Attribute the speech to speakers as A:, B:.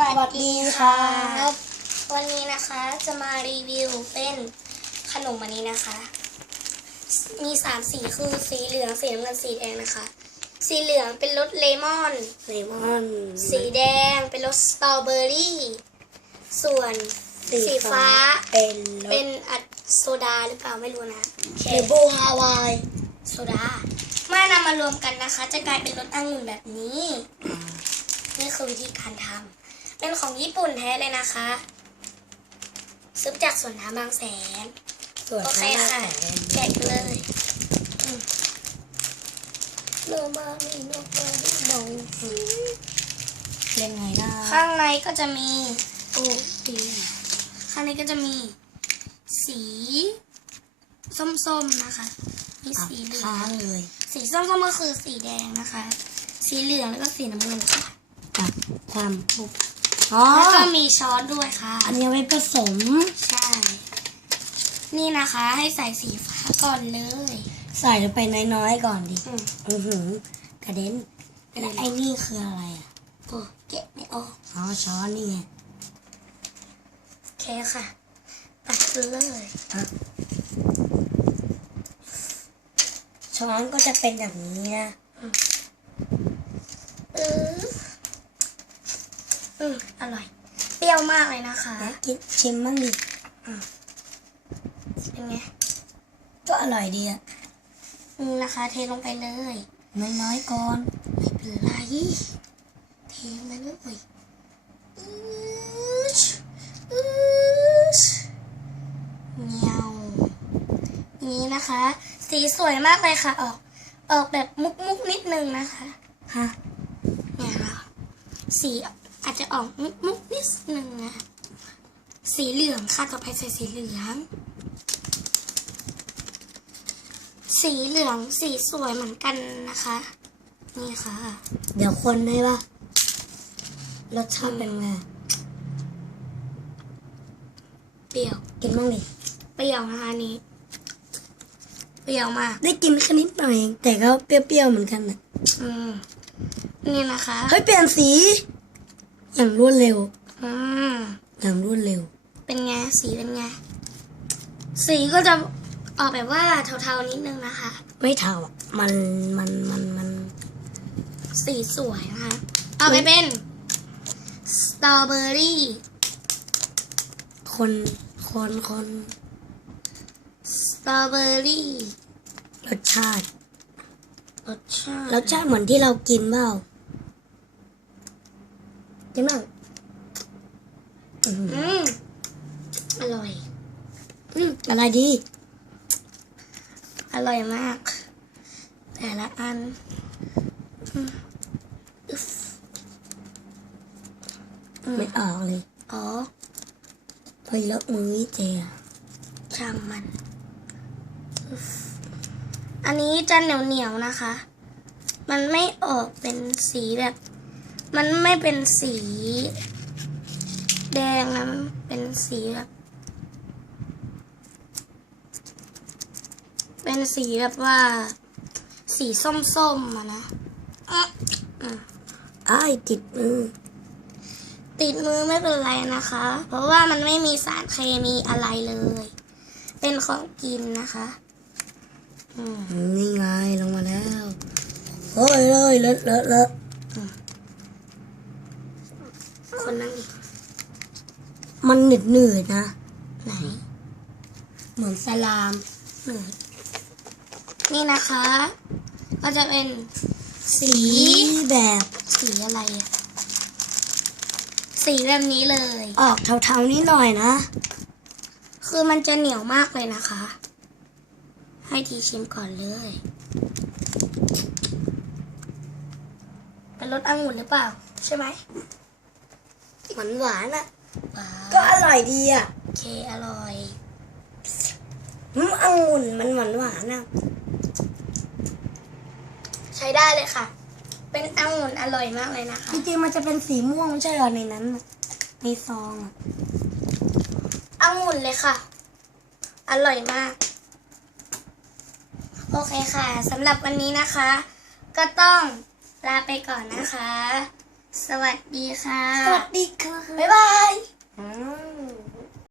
A: วัสดีครับ
B: วันนี้นะคะจะมารีวิวเป็นขนมอันนี้นะคะ มีสามสีคือสีเหลืองสีน้ำเงินสีแดงนะคะ สีเหลืองเป็นรสเลมอน
A: เลมอน
B: สีแดงเป็นรสสตรอเบอรี่ส่วนสีฟ้า
A: เป็นร
B: เป็
A: ส
B: นอัดโซดาหรือเปล่าไม่รู้นะโอเค
A: เลโบฮาวาย
B: โซดาเมื่อนำมารวมกันนะคะ จะกลายเป็นรสองุ่นแบบนี้นี่คือวิธีการทำ เป็นของญี่ปุ่นแท้เลยนะคะ ซื้อจากสวนน้ำบางแสน
A: ส่วน
B: โอเค
A: ข้างหน้า
B: ค่ะแกะกันเลยอืมโนมามีโนมามีโน
A: เล่นไงนะ
B: ข้างในก็จะมีโอ้ดีข้างในก็จะมี สีส้มๆนะคะมี
A: อะ
B: สีเหลือ
A: ค้าง
B: ง
A: เลย
B: สีส้มๆก็คือสีแดงนะคะ สีเหลืองแล้วก็สีน้ำเงินค่ะ
A: จับความปุ๊บ อ๋อ
B: แล้วก็มีช้อนด้วยค่ะ
A: อันนี้เอาไว้ผสม
B: ใช่ นี่นะคะให้ใส่สีฟ้าก่อนเลย
A: ใส่ลงไปน้อยๆก่อนดิ
B: อืม
A: อือหือกระเด็น
B: กระเด็น
A: แล้วไอ้นี่คืออะไรอะ
B: โอ้แกะไม่ออก
A: อ๋อช้อนนี่ไง
B: โอเคค่ะตัดเลย
A: อะช้อนก็จะเป็นแบบนี้นะ
B: เออ อืมอร่อย เปรี้ยวมากเลยนะคะ
A: นะกินชิมมั่งดิ
B: เป็นไง
A: ก็อร่อยดีอะ
B: อืมนะคะ เทลงไปเลย
A: น้อยๆก่อน
B: ไม่เป็นไรเทมาเลยอืชอืชเงียวนี้นะคะ สีสวยมากเลยค่ะ ออก ออกแบบมุกมุกๆนิดนึงนะคะ
A: ฮะ
B: เนี่ยค่ะสี อาจจะออกมุกมุกๆนิดนึงนะสีเหลืองค่ะต่อไปใส่สีเหลือง สีเหลืองสีสวยเหมือนกันนะคะ นี่ค่ะ
A: เดี๋ยวคนได้ปะรสชาติเป็นไง
B: เปรี้ยว
A: กินบ้างดิ
B: เปรี้ยวนะคะอันนี้เปรี้ยวมาก
A: ได้กินแค่นิดหน่อยเองแต่ก็เปรี้ยวๆเหมือนกันนะ
B: อืมนี่นะคะ
A: เฮ้ยเปลี่ยนสี อย่างรวดเร็ว
B: อืม
A: อย่างรวดเร็ว
B: เป็นไง สีเป็นไง สีก็จะออกแบบว่าเทาๆนิดนึงนะคะ
A: ไม่เท่าอะ มันมันมันมัน
B: สีสวยนะคะเอาไปเป็นสตรอเบอรี่
A: คนคนคน
B: สตรอเบอรี่
A: รสชาติ
B: รสชาติ
A: รสชาติเหมือนที่เรากินเปล่า กินบ้างอื้อหือ
B: อืมอร่อย
A: อืมอะไรดี
B: อร่อยมาก แต่ละอันอืมอึ๊บอืม
A: ไม่ออกเลย
B: อ๋อ
A: ไปเลอะมือเจอะ
B: ช่างมันอึ๊บอันนี้จะเหนียวเหนียวๆนะคะ มันไม่ออกเป็นสีแบบ มันไม่เป็นสี แดงนะมันเป็นสีแบบเป็นสีแบบว่า สีส้มๆอะนะอะอะ
A: อ้ายติดมือ
B: ติดมือไม่เป็นไรนะคะ เพราะว่ามันไม่มีสารเคมีอะไรเลย เป็นของกินนะคะอืม
A: นี่ไงลงมาแล้วเฮ้ยเฮ้ยเลอะเลอะเลอะ
B: คนนั่ง
A: มันหนืดหนืดๆนะ
B: ไหน
A: เหมือนสลาม
B: หนึ่งนี่นะคะ ก็จะเป็นสี
A: แบบ
B: สีอะไร สีแบบนี้เลย
A: ออกเทาๆนิดหน่อยนะ
B: คือมันจะเหนียวมากเลยนะคะ ให้ทีชิมก่อนเลย เป็นรสองุ่นหรือเปล่า ใช่ไหม
A: หวานหวานๆอะ
B: ว้า
A: ก็
B: ว
A: อร่อยดีอะ
B: โอเคอร่อย
A: อืมองุ่นมันหวานหวานๆอะ
B: ใช้ได้เลยค่ะ เป็นองุ่นอร่อยมากเลยนะคะ
A: จริงๆมันจะเป็นสีม่วงไม่ใช่เหรอในนั้นน่ะในซองอะ
B: องุ่นเลยค่ะ อร่อยมาก โอเคค่ะสำหรับวันนี้นะคะ ก็ต้องลาไปก่อนนะคะ สวัสดีค่ะ
A: สวัสดีค่ะ บ๊ายบาย